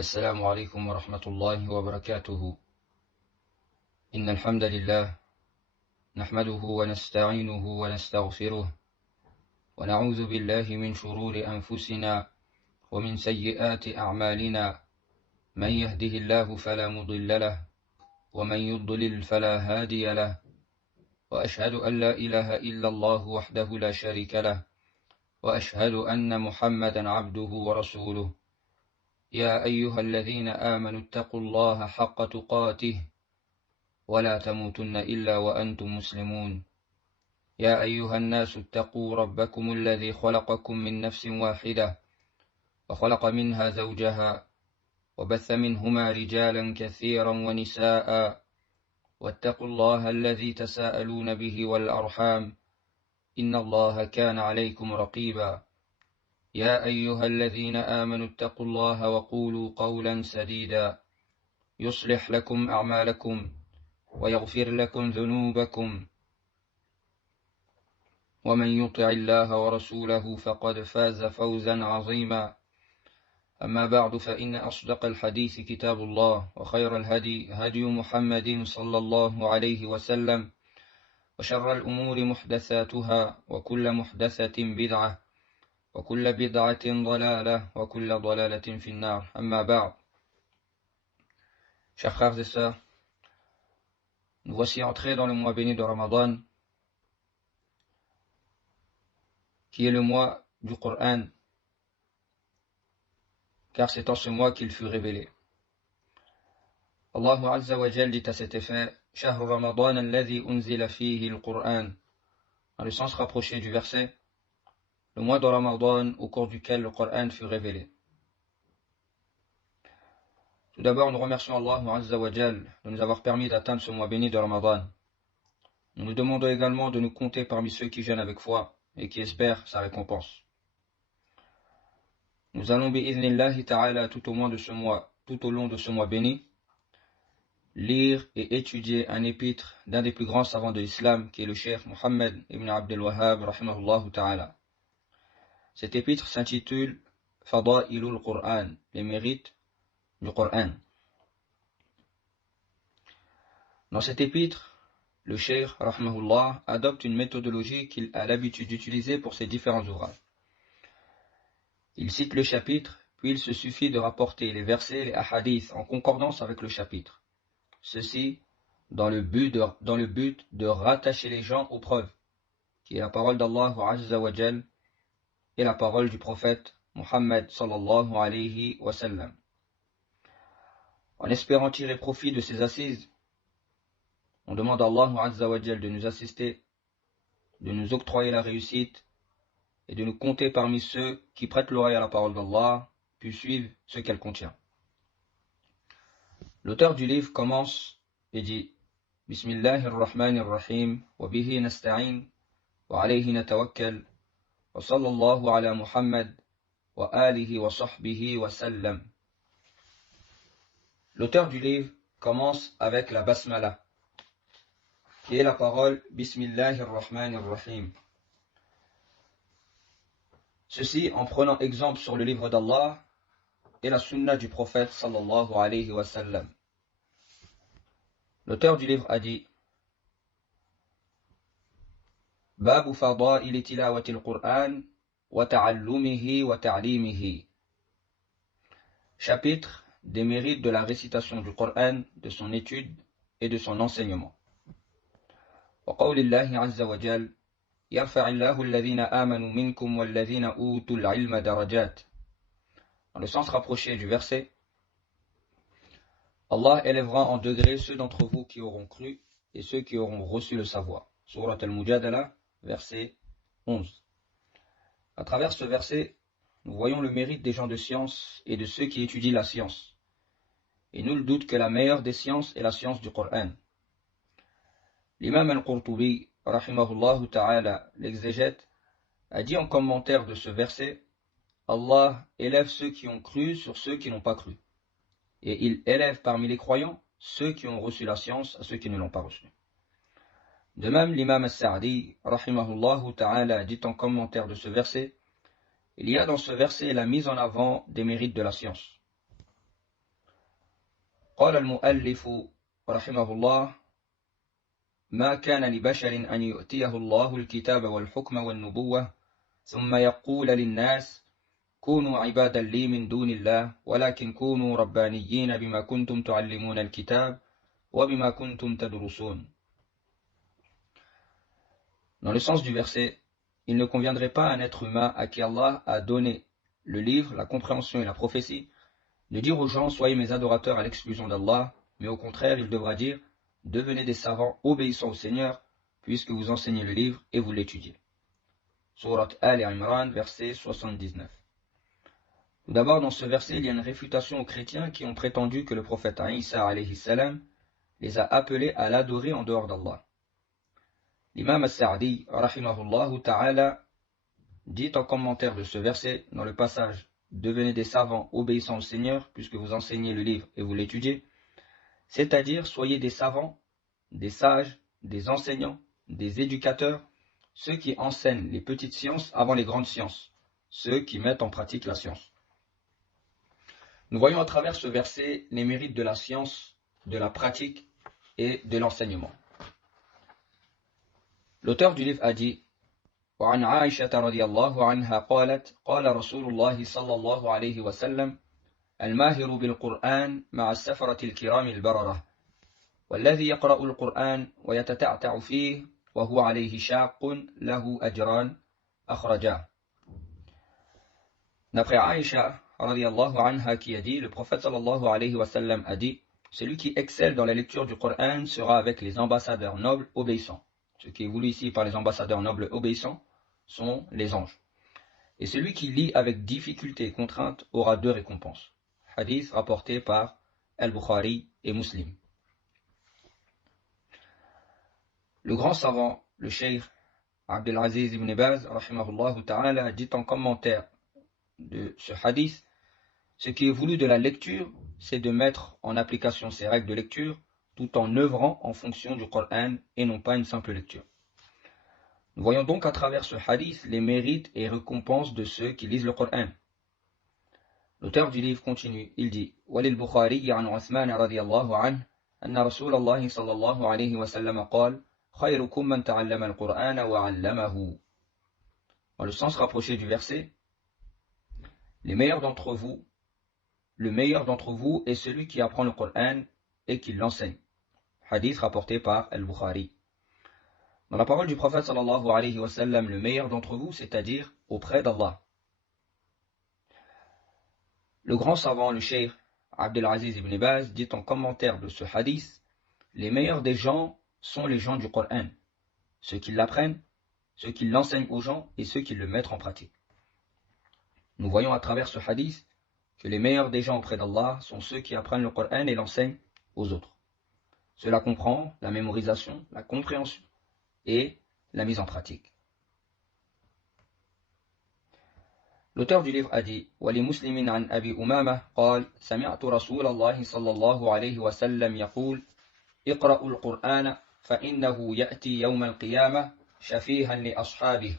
السلام عليكم ورحمة الله وبركاته. إن الحمد لله نحمده ونستعينه ونستغفره ونعوذ بالله من شرور أنفسنا ومن سيئات أعمالنا. من يهده الله فلا مضل له ومن يضلل فلا هادي له، وأشهد أن لا إله إلا الله وحده لا شريك له، وأشهد أن محمدا عبده ورسوله. يا أيها الذين آمنوا اتقوا الله حق تقاته ولا تموتن إلا وأنتم مسلمون. يا أيها الناس اتقوا ربكم الذي خلقكم من نفس واحدة وخلق منها زوجها وبث منهما رجالا كثيرا ونساء، واتقوا الله الذي تساءلون به والأرحام إن الله كان عليكم رقيبا. يا أيها الذين آمنوا اتقوا الله وقولوا قولا سديدا يصلح لكم أعمالكم ويغفر لكم ذنوبكم، ومن يطع الله ورسوله فقد فاز فوزا عظيما. أما بعد، فإن أصدق الحديث كتاب الله، وخير الهدي هدي محمد صلى الله عليه وسلم، وشر الأمور محدثاتها، وكل محدثة بدعة، وكل بدعة ضلالة، وكل ضلالة في النار. أما بعد. Chers frères et sœurs, nous voici entrés dans le mois béni de Ramadan, qui est le mois du Coran, car c'est en ce mois qu'il fut révélé. Allah Azza wa Jal dit à cet effet: Shahr Ramadan alladhi unzila fihi al-Qur'an, dans le sens rapproché du verset, le mois de Ramadan au cours duquel le Coran fut révélé. Tout d'abord, nous remercions Allah Azza wa Jal de nous avoir permis d'atteindre ce mois béni de Ramadan. Nous nous demandons également de nous compter parmi ceux qui jeûnent avec foi et qui espèrent sa récompense. Nous allons bi'idhnillahi ta'ala tout au long de ce mois béni, lire et étudier un épître d'un des plus grands savants de l'islam, qui est le cheikh Muhammad ibn Abdul Wahhab rahimahullah ta'ala. Cet épître s'intitule Fada'ilul Qur'an, les mérites du Coran. Dans cet épître, le cheikh rahimahullah adopte une méthodologie qu'il a l'habitude d'utiliser pour ses différents ouvrages. Il cite le chapitre, puis il se suffit de rapporter les versets, les hadiths en concordance avec le chapitre. Ceci dans le but de rattacher les gens aux preuves, qui est la parole d'Allah Azza wa Jal et la parole du prophète Muhammad sallallahu alayhi wa sallam. En espérant tirer profit de ces assises, on demande à Allah Azza wa Jal de nous assister, de nous octroyer la réussite et de nous compter parmi ceux qui prêtent l'oreille à la parole d'Allah, puis suivent ce qu'elle contient. L'auteur du livre commence et dit: Bismillahirrahmanirrahim, wa bihi nasta'in, wa alayhi natawakkal, wa sallallahu ala Muhammad, wa alihi wa sahbihi wa sallam. L'auteur du livre commence avec la basmala, qui est la parole Bismillahirrahmanirrahim. Ceci en prenant exemple sur le livre d'Allah et la sunna du prophète sallallahu alayhi wa sallam. L'auteur du livre a dit: Babu fadaili tilawati al-Qur'an wa ta'allumihi wa ta'limihi. Chapitre des mérites de la récitation du Coran, de son étude et de son enseignement. Wa qawlillahi azza wa jal: Yarfa'illahu alladhina amanu minkum walladhina utul ilma darajat. Dans le sens rapproché du verset, Allah élèvera en degrés ceux d'entre vous qui auront cru et ceux qui auront reçu le savoir. Surat al-Mujadala, verset 11. À travers ce verset, nous voyons le mérite des gens de science et de ceux qui étudient la science. Et nul doute que la meilleure des sciences est la science du Coran. L'imam al-Qurtubi, rahimahullah ta'ala, l'exégète, a dit en commentaire de ce verset: Allah élève ceux qui ont cru sur ceux qui n'ont pas cru. Et il élève parmi les croyants ceux qui ont reçu la science à ceux qui ne l'ont pas reçue. De même, l'imam al-Sa'di, rahimahullah ta'ala, dit en commentaire de ce verset: il y a dans ce verset la mise en avant des mérites de la science. قال المؤلف رحمه الله ما كان لبشر أن يؤتيه الله الكتاب والحكم والنبوة ثم يقول للناس كونوا عبادا لي من دون الله ولكن كونوا ربانيين بما كنتم تعلمون الكتاب وبما كنتم تدرسون. Dans le sens du verset, il ne conviendrait pas à un être humain à qui Allah a donné le livre, la compréhension et la prophétie de dire aux gens soyez mes adorateurs à l'exclusion d'Allah, mais au contraire il devra dire devenez des savants obéissants au Seigneur puisque vous enseignez le livre et vous l'étudiez. Sourate Al-Imran, verset 79. Tout d'abord, dans ce verset, il y a une réfutation aux chrétiens qui ont prétendu que le prophète Isa alayhi salam les a appelés à l'adorer en dehors d'Allah. L'imam As-Sa'di, rahimahullah ta'ala, dit en commentaire de ce verset, dans le passage « Devenez des savants obéissants au Seigneur, puisque vous enseignez le livre et vous l'étudiez », c'est-à-dire soyez des savants, des sages, des enseignants, des éducateurs, ceux qui enseignent les petites sciences avant les grandes sciences, ceux qui mettent en pratique la science. Nous voyons à travers ce verset les mérites de la science, de la pratique et de l'enseignement. L'auteur du livre a dit وعن عائشة رضي الله عنها قالت قال رسول الله صلى الله عليه وسلم الماهر بالقرآن مع السفرة الكرام البررة والذي يقرأ القرآن ويتتعتع فيه وهو عليه شاق له أجران أخرجاه. D'après Aïcha radiyallahu anha qui a dit, le prophète sallallahu alayhi wa sallam a dit, celui qui excelle dans la lecture du Coran sera avec les ambassadeurs nobles obéissants. Ce qui est voulu ici par les ambassadeurs nobles obéissants sont les anges. Et celui qui lit avec difficulté et contrainte aura deux récompenses. Hadith rapporté par Al-Bukhari et Muslim. Le grand savant, le cheikh Abdelaziz ibn Baz, rahimahullah ta'ala, dit en commentaire de ce hadith, ce qui est voulu de la lecture, c'est de mettre en application ces règles de lecture tout en œuvrant en fonction du Coran et non pas une simple lecture. Nous voyons donc à travers ce hadith les mérites et récompenses de ceux qui lisent le Coran. L'auteur du livre continue, il dit Walil Bukhari an Uthman radiyallahu anhu anna Rasulallah sallallahu alayhi wa sallam qala khayrukum man ta'allama al-Qur'ana wa 'allamahu. Dans le sens rapproché du verset, le meilleur d'entre vous est celui qui apprend le Coran et qui l'enseigne. Hadith rapporté par Al-Bukhari. Dans la parole du prophète sallallahu alayhi wa sallam, le meilleur d'entre vous, c'est-à-dire auprès d'Allah. Le grand savant, le cheikh Abdelaziz ibn Baz, dit en commentaire de ce hadith, les meilleurs des gens sont les gens du Coran, ceux qui l'apprennent, ceux qui l'enseignent aux gens et ceux qui le mettent en pratique. Nous voyons à travers ce hadith que les meilleurs des gens auprès d'Allah sont ceux qui apprennent le Coran et l'enseignent aux autres. Cela comprend la mémorisation, la compréhension et la mise en pratique. L'auteur du livre a dit وَلِمُسْلِمٍ عَنْ أَبِي أُمَامَةَ قال سمعت رسول الله صلى الله عليه وسلم يقول اقرأوا القرآن فإنه يأتي يوم القيامة شفيها لأصحابه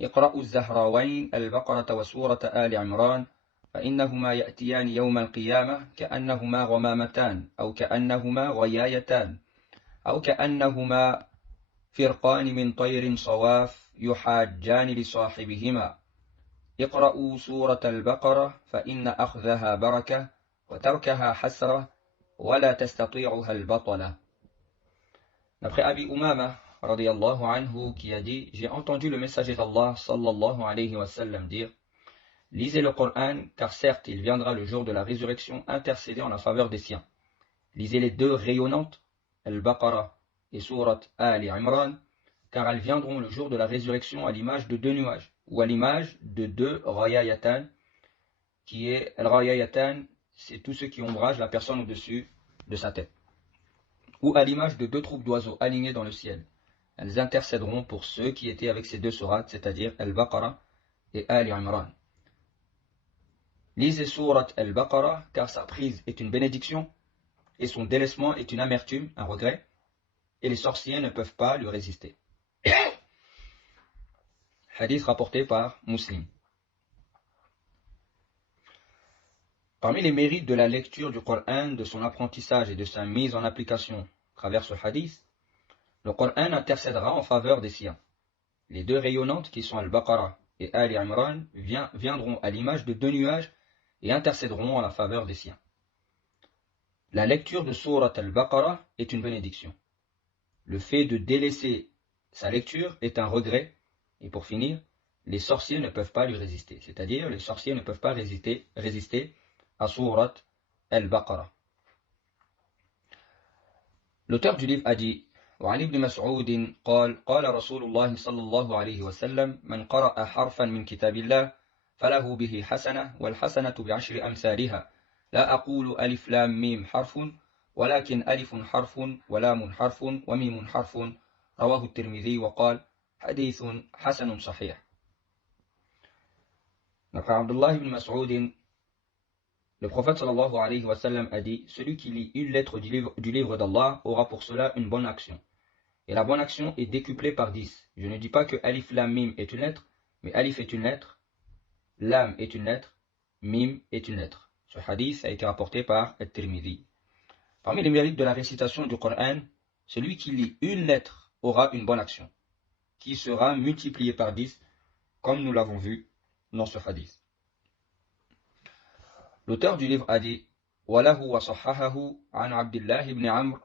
اقرأوا الزهراوين البقرة وسورة آل عمران فإنهما يأتيان يوم القيامة كأنهما غمامتان أو كأنهما غيايتان أو كأنهما فرقان من طير صواف يحاجان لصاحبهما اقرأوا سورة البقرة فإن أخذها بركة وتركها حسرة ولا تستطيعها البطلة. D'après Abi Umama radiyallahu anhu qui a dit, j'ai entendu le messager d'Allah sallallahu alayhi wa sallam dire, lisez le Coran car certes il viendra le jour de la résurrection intercéder en la faveur des siens. Lisez les deux rayonnantes, Al-Baqarah et Surat Ali Imran, car elles viendront le jour de la résurrection à l'image de deux nuages, ou à l'image de deux rayayatan, qui est al-rayayatan, c'est tout ce qui ombrage la personne au-dessus de sa tête, ou à l'image de deux troupes d'oiseaux alignés dans le ciel. Elles intercéderont pour ceux qui étaient avec ces deux sourates, c'est-à-dire Al-Baqarah et Ali Imran. Lisez Surat Al-Baqarah, car sa prise est une bénédiction, et son délaissement est une amertume, un regret, et les sorciers ne peuvent pas lui résister. Hadith rapporté par Muslim. Parmi les mérites de la lecture du Coran, de son apprentissage et de sa mise en application à travers ce hadith, le Coran intercédera en faveur des siens. Les deux rayonnantes qui sont Al-Baqarah et Ali Imran viendront à l'image de deux nuages et intercéderont en la faveur des siens. La lecture de Surat Al-Baqarah est une bénédiction. Le fait de délaisser sa lecture est un regret. Et pour finir, les sorciers ne peuvent pas lui résister. C'est-à-dire, les sorciers ne peuvent pas résister à Surat Al-Baqarah. L'auteur du livre a dit وعن ابن مسعود قال قال رسول الله صلى الله عليه وسلم من قرأ حرفا من كتاب الله فله به حسنة والحسنة بعشر أمثالها لا أقول ألف لام ميم حرف ولكن ألف حرف ولام حرف وميم حرف رواه الترمذي وقال حديث حسن صحيح. D'après Abdullah ibn Mas'ud, le prophète sallallahu alayhi wa sallam a dit: celui qui lit une lettre du livre d'Allah aura pour cela une bonne action. Et la bonne action est décuplée par 10. Je ne dis pas que Alif Lam Mim est une lettre, mais Alif est une lettre, Lam est une lettre, Mim est une lettre. Ce hadith a été rapporté par At-Tirmidhi. Parmi les mérites de la récitation du Coran, celui qui lit une lettre aura une bonne action, qui sera multipliée par 10, comme nous l'avons vu dans ce hadith. L'auteur du livre a dit: وله وصححه عن عبد الله بن عمرو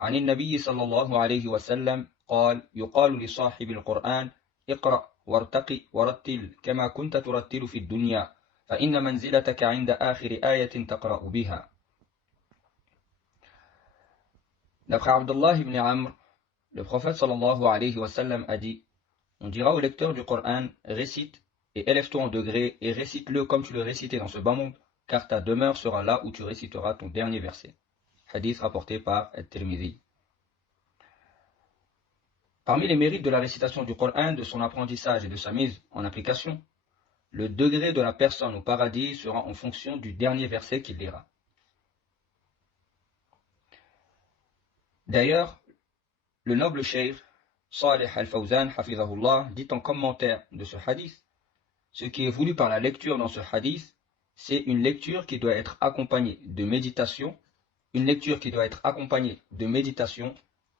عن النبي صلى الله عليه وسلم قال يقال لصاحب القرآن اقرأ وارتقي ورتل كما كنت ترتل في الدنيا فإن منزلتك عند آخر آية تقرأ بها. D'après Abdullah ibn Amr, le prophète sallallahu alayhi wa sallam a dit: on dira au lecteur du Coran, récite et élève-toi en degré et récite-le comme tu le récitais dans ce bas monde, car ta demeure sera là où tu réciteras ton dernier verset. Hadith rapporté par At-Tirmidhi. Parmi les mérites de la récitation du Coran, de son apprentissage et de sa mise en application, le degré de la personne au paradis sera en fonction du dernier verset qu'il lira. D'ailleurs, le noble cheikh Salih al-Fawzan hafizahullah dit en commentaire de ce hadith: ce qui est voulu par la lecture dans ce hadith, c'est une lecture qui doit être accompagnée de méditation,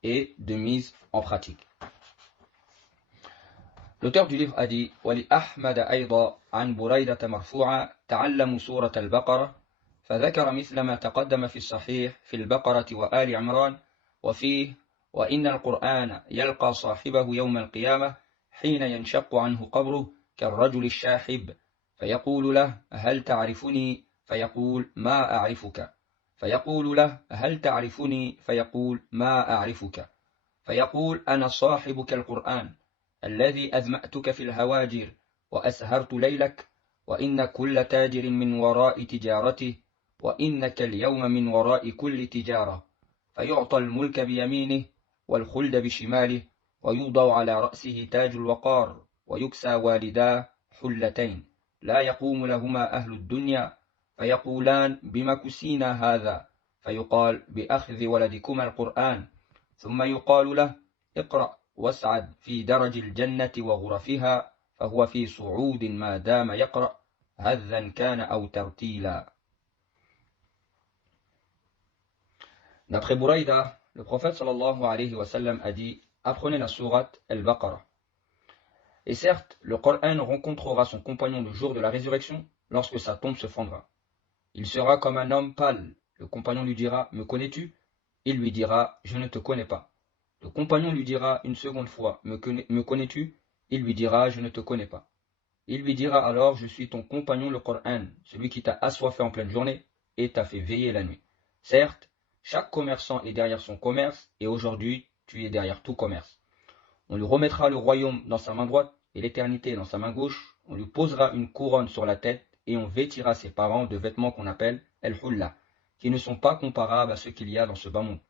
et de mise en pratique. L'auteur du livre a dit: وَلِأَحْمَدَ أَيْضًا عن بريدة مرفوعة تعلموا سورة البقرة فذكر مثل ما تقدم في الصحيح في البقرة وآل عمران وفيه وإن القرآن يلقى صاحبه يوم القيامة حين ينشق عنه قبره كالرجل الشاحب فيقول له هل تعرفني فيقول ما أعرفك فيقول له هل تعرفني فيقول ما أعرفك فيقول أنا صاحبك القرآن الذي أذمأتك في الهواجر وأسهرت ليلك وإن كل تاجر من وراء تجارته وإنك اليوم من وراء كل تجارة فيعطى الملك بيمينه والخلد بشماله ويوضع على رأسه تاج الوقار ويكسى والداه حلتين لا يقوم لهما أهل الدنيا فيقولان بما كسينا هذا فيقال بأخذ ولدكما القرآن ثم يقال له اقرأ واسعد في درج الجنة وغرفها فهو في صعود ما دام يقرأ هذا كان أو ترتيلا. D'après Buraïda, le prophète sallallahu alayhi wa sallam a dit: apprenez la sourate Al-Baqarah. Et certes, le Coran rencontrera son compagnon le jour de la résurrection lorsque sa tombe se fendra. Il sera comme un homme pâle. Le compagnon lui dira: me connais-tu? Il lui dira: je ne te connais pas. Le compagnon lui dira une seconde fois: me connais-tu? Il lui dira: je ne te connais pas. Il lui dira alors: je suis ton compagnon le Coran, celui qui t'a assoiffé en pleine journée et t'a fait veiller la nuit. Certes, chaque commerçant est derrière son commerce, et aujourd'hui, tu es derrière tout commerce. On lui remettra le royaume dans sa main droite et l'éternité dans sa main gauche. On lui posera une couronne sur la tête et on vêtira ses parents de vêtements qu'on appelle el-hulla, qui ne sont pas comparables à ceux qu'il y a dans ce bas monde.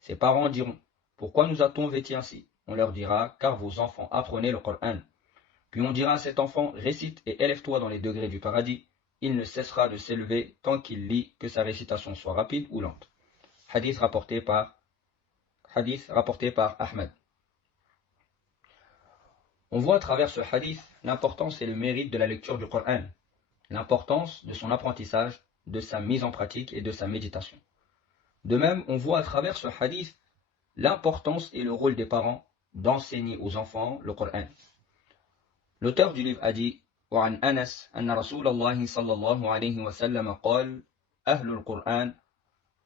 Ses parents diront: pourquoi nous a-t-on vêtis ainsi? On leur dira: car vos enfants apprenaient le Coran. Puis on dira à cet enfant: récite et élève-toi dans les degrés du paradis. Il ne cessera de s'élever tant qu'il lit, que sa récitation soit rapide ou lente. Hadith rapporté par Ahmed. On voit à travers ce hadith l'importance et le mérite de la lecture du Coran, l'importance de son apprentissage de sa mise en pratique et de sa méditation. De même, on voit à travers ce hadith l'importance et le rôle des parents d'enseigner aux enfants le Coran. L'auteur du livre a dit وعن أنس أن رسول الله صلى الله عليه وسلم قال أهل القرآن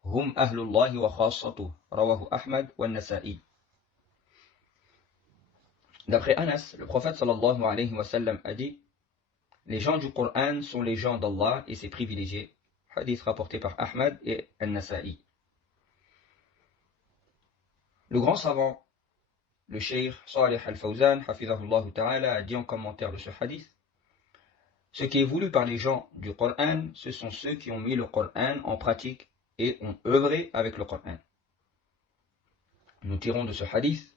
هم أهل الله وخاصته رواه أحمد والنسائي. D'après Anas, le prophète sallallahu alayhi wa sallam a dit les gens du Coran sont les gens d'Allah et ses privilégiés. Hadith rapporté par Ahmad et An-Nasa'i. Le grand savant, le cheikh Salih al-Fawzan, hafizahullah ta'ala, a dit en commentaire de ce hadith ce qui est voulu par les gens du Coran, ce sont ceux qui ont mis le Coran en pratique et ont œuvré avec le Coran. Nous tirons de ce hadith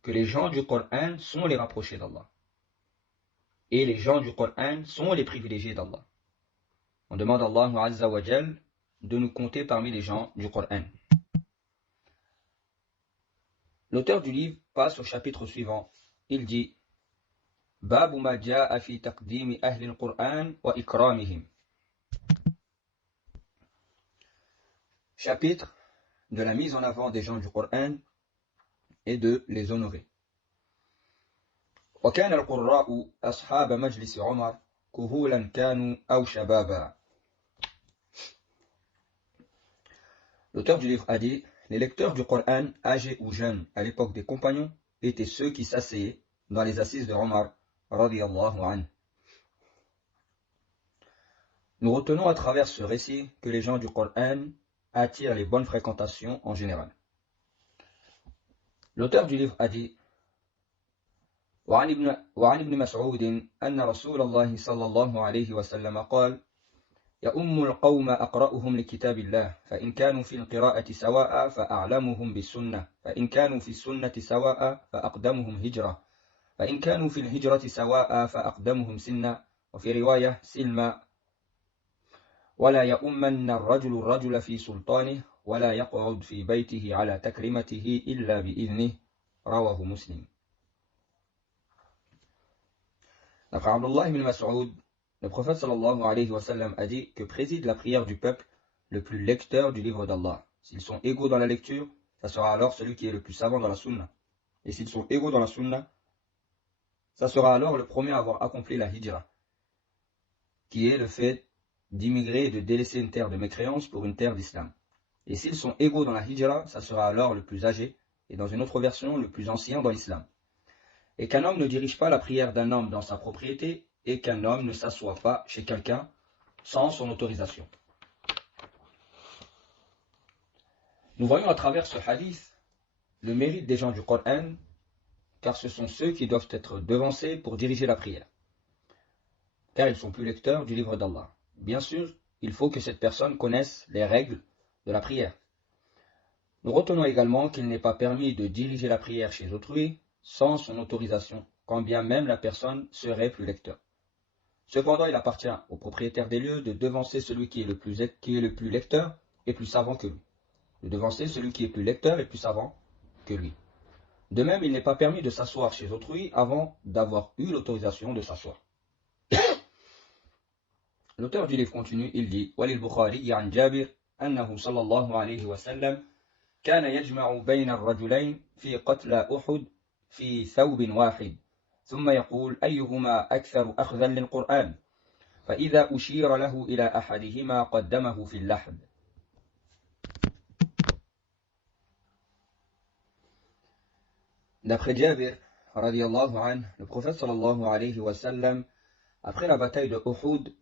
que les gens du Coran sont les rapprochés d'Allah. Et les gens du Coran sont les privilégiés d'Allah. On demande à Allah Azza wa Jal de nous compter parmi les gens du Coran. L'auteur du livre passe au chapitre suivant. Il dit باب ما جاء في تقديم أهل القرآن وإكرامهم. Chapitre de la mise en avant des gens du Coran et de les honorer. وكان القراء أصحاب مجلس عمر كهولا كانوا أو شبابا. L'auteur du livre a dit les lecteurs du Coran, âgés ou jeunes à l'époque des compagnons, étaient ceux qui s'asseyaient dans les assises de Omar radiyallahu anhu. Nous retenons à travers ce récit que les gens du Coran attirent les bonnes fréquentations en général. L'auteur du livre a dit وعن ابن مسعود أن رسول الله صلى الله عليه وسلم قال يؤم القوم أقرأهم لكتاب الله فإن كانوا في القراءة سواء فأعلمهم بالسنة فإن كانوا في السنة سواء فأقدمهم هجرة فإن كانوا في الهجرة سواء فأقدمهم سنا وفي رواية سلما ولا يؤمن الرجل في سلطانه ولا يقعد في بيته على تكريمته إلا بإذنه رواه مسلم. D'après Abdullah ibn Mas'ud, le prophète sallallahu alayhi wa sallam a dit que préside la prière du peuple le plus lecteur du livre d'Allah. S'ils sont égaux dans la lecture, ça sera alors celui qui est le plus savant dans la sunna. Et s'ils sont égaux dans la sunna, ça sera alors le premier à avoir accompli la hijra, qui est le fait d'immigrer et de délaisser une terre de mécréance pour une terre d'islam. Et s'ils sont égaux dans la hijra, ça sera alors le plus âgé, et dans une autre version, le plus ancien dans l'islam. Et qu'un homme ne dirige pas la prière d'un homme dans sa propriété, et qu'un homme ne s'assoit pas chez quelqu'un sans son autorisation. Nous voyons à travers ce hadith le mérite des gens du Coran, car ce sont ceux qui doivent être devancés pour diriger la prière, car ils sont plus lecteurs du livre d'Allah. Bien sûr, il faut que cette personne connaisse les règles de la prière. Nous retenons également qu'il n'est pas permis de diriger la prière chez autrui sans son autorisation, quand bien même la personne serait plus lecteur. Cependant, il appartient au propriétaire des lieux de devancer celui qui est le plus lecteur et plus savant que lui. De devancer celui qui est plus lecteur et plus savant que lui. De même, il n'est pas permis de s'asseoir chez autrui avant d'avoir eu l'autorisation de s'asseoir. L'auteur du livre continue, il dit Walil Bukhari an Jabir annahu sallallahu alayhi wa sallam كان يجمع بين الرجلين في قتل أحد في ثوب واحد ثم يقول أيهما أكثر أخذا للقرآن فإذا أشير له إلى أحدهما قدمه في اللحد. D'après Jabir, radiyallahu anhu, le prophète sallallahu alayhi wa sallam, après la bataille de Uhud,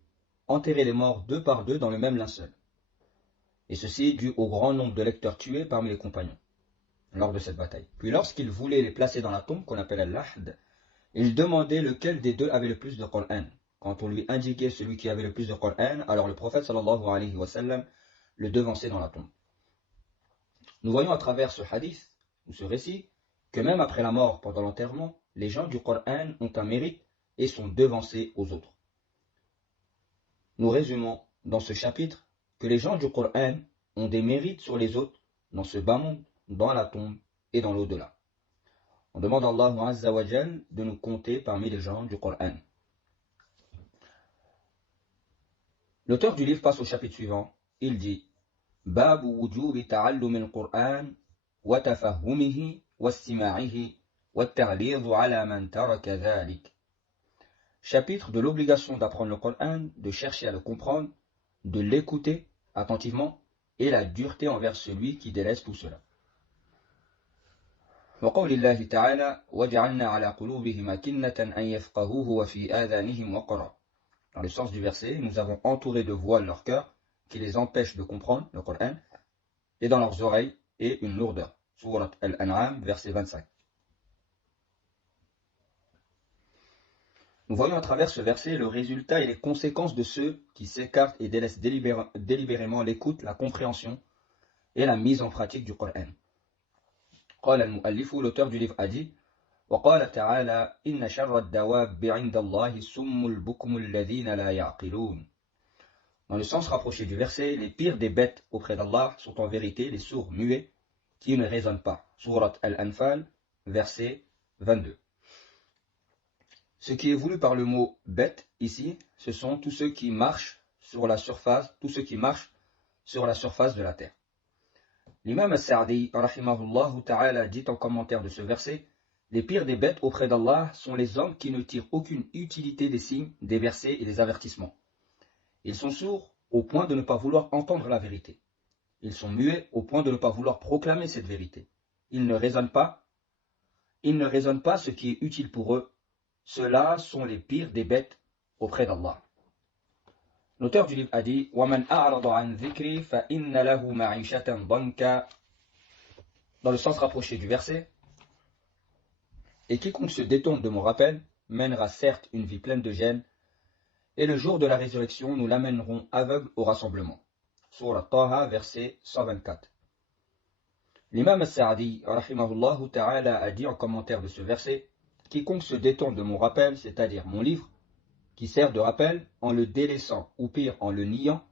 enterrait les morts deux par deux dans le même linceul. Et ceci dû au grand nombre de lecteurs tués parmi les compagnons lors de cette bataille. Puis lorsqu'il voulait les placer dans la tombe qu'on appelle al-Lahd, il demandait lequel des deux avait le plus de Coran. Quand on lui indiquait celui qui avait le plus de Coran, alors le prophète sallallahu alayhi wa sallam le devançait dans la tombe. Nous voyons à travers ce hadith, ou ce récit, que même après la mort, pendant l'enterrement, les gens du Coran ont un mérite et sont devancés aux autres. Nous résumons dans ce chapitre que les gens du Coran ont des mérites sur les autres dans ce bas monde, dans la tombe et dans l'au-delà. On demande à Allah Azza wa Jal de nous compter parmi les gens du Coran. L'auteur du livre passe au chapitre suivant. Il dit باب وجوب تعلم القرآن وتفهمه واستماعه والتغليظ على من ترك ذلك. Chapitre de l'obligation d'apprendre le Coran, de chercher à le comprendre, de l'écouter attentivement et la dureté envers celui qui délaisse tout cela. وقول الله تعالى وجعلنا على قلوبهم أكنة أن يفقهوه وفي آذانهم وقرا. Dans le sens du verset, nous avons entouré de voiles leur cœur qui les empêchent de comprendre le Coran et dans leurs oreilles et une lourdeur. Surat Al-An'am, verset 25. Nous voyons à travers ce verset le résultat et les conséquences de ceux qui s'écartent et délaissent délibérément l'écoute, la compréhension et la mise en pratique du Coran. قال المؤلف, l'auteur du livre a dit وقال تعالى إن شر الدواب عند الله السم البكم الذين لا يعقلون. Dans le sens rapproché du verset, les pires des bêtes auprès d'Allah sont en vérité les sourds muets qui ne raisonnent pas. Surat Al-Anfal, verset 22. Ce qui est voulu par le mot bête ici, ce sont tous ceux qui marchent sur la surface, de la terre. L'imam As-Sa'di, rahimahullah ta'ala, dit en commentaire de ce verset, les pires des bêtes auprès d'Allah sont les hommes qui ne tirent aucune utilité des signes, des versets et des avertissements. Ils sont sourds au point de ne pas vouloir entendre la vérité. Ils sont muets au point de ne pas vouloir proclamer cette vérité. Ils ne raisonnent pas ce qui est utile pour eux. Ceux-là sont les pires des bêtes auprès d'Allah. L'auteur du livre a dit وَمَنْ أَعْرَضَ عَنْ ذِكْرِي فَإِنَّ لَهُ مَعِيشَةً ضَنْكًا. Dans le sens rapproché du verset, et quiconque se détourne de mon rappel mènera certes une vie pleine de gêne, et le jour de la résurrection nous l'amènerons aveugle au rassemblement. Surat Taha, verset 124. L'imam As-Sa'di, rahimahullah ta'ala, a dit en commentaire de ce verset, quiconque se détourne de mon rappel, c'est-à-dire mon livre, qui sert de rappel, en le délaissant ou pire en le niant,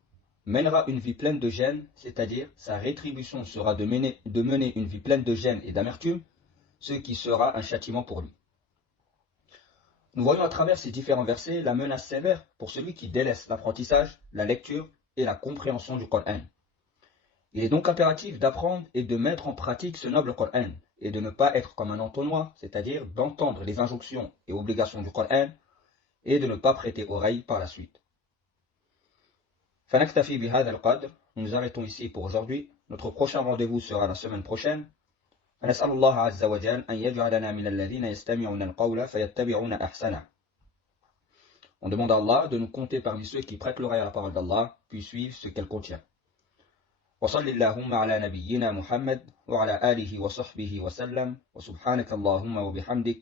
mènera une vie pleine de gêne, c'est-à-dire sa rétribution sera de mener une vie pleine de gêne et d'amertume, ce qui sera un châtiment pour lui. Nous voyons à travers ces différents versets la menace sévère pour celui qui délaisse l'apprentissage, la lecture et la compréhension du Coran. Il est donc impératif d'apprendre et de mettre en pratique ce noble Coran, et de ne pas être comme un entonnoir, c'est-à-dire d'entendre les injonctions et obligations du Coran, et de ne pas prêter oreille par la suite. فنكتفي بهذا القدر. Nous nous arrêtons ici pour aujourd'hui. Notre prochain rendez-vous sera la semaine prochaine. فنسأل الله عز وجل أن يجعلنا من الذين يستمعون القول فيتبعون أحسنه. On demande à Allah de nous compter parmi ceux qui prêtent l'oreille à la parole d'Allah, puis suivent ce qu'elle contient. وصل اللهم على نبينا محمد وعلى آله وصحبه وسلم وسبحانك اللهم وبحمدك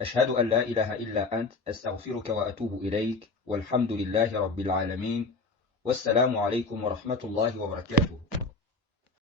أشهد أن لا إله إلا أنت أستغفرك وأتوب إليك والحمد لله رب العالمين والسلام عليكم ورحمة الله وبركاته.